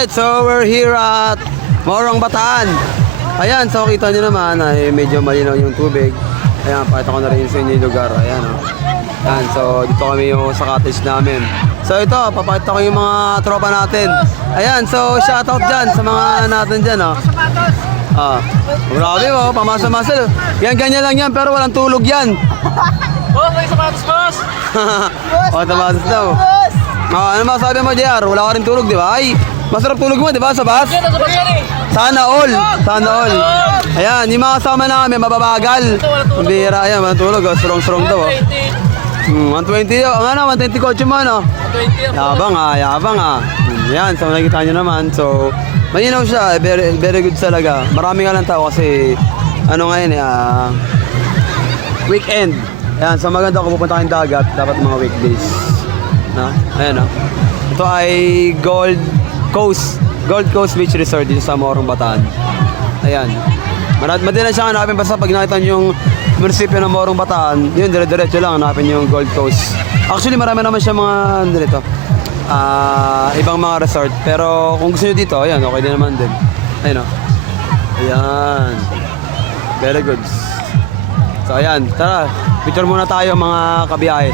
Alright, so we're here at Morong Bataan. Ayan, so kita nyo naman ay medyo malinaw yung tubig. Ayan, pakita ko na rin sa inyo yung lugar. Ayan, oh. Ayan, so dito kami yung sa cottage namin. So ito, papakita ko yung mga tropa natin. Ayan, so shoutout dyan sa mga natin dyan, oh. Grabe mo, pamasa-masa. Yan, ganyan lang yan, pero walang tulog yan. Boss, may sapatos, boss! Sapatos daw. Ano masabi mo, JR? Wala ka rin tulog, di ba? Ay, masarap tulog mo, di ba, sa bus? Yan, sapatos yan eh! Sana all. Sana all. Ayan, yung mga kasama namin, mababagal. Ang bihira, ayan, walang tulog, oh. Strong daw, oh. 120, ang ano, 120 kotse mo, no? 120 Yabang ah. Yan, so nakikita nyo naman. So, malinaw siya, very good talaga. Marami nga lang tao kasi, ano ngayon, weekend. Ayan, so maganda kung pupunta kayong dagat, dapat mga weekdays. Na? Ayan, no? Ito ay Gold Coast Beach Resort dito sa Morong Bataan. Ayan. Madali na siya hanapin basta pag nakita nyo yung munisipyo ng Morong Bataan, yun, dire-diretso lang hanapin yung Gold Coast. Actually, marami naman siya mga, dito, ibang mga resort. Pero kung gusto nyo dito, ayan, okay din naman din. Ayan, o. Ayan. Very good. So, ayan, tara, picture muna tayo mga kabiyahe.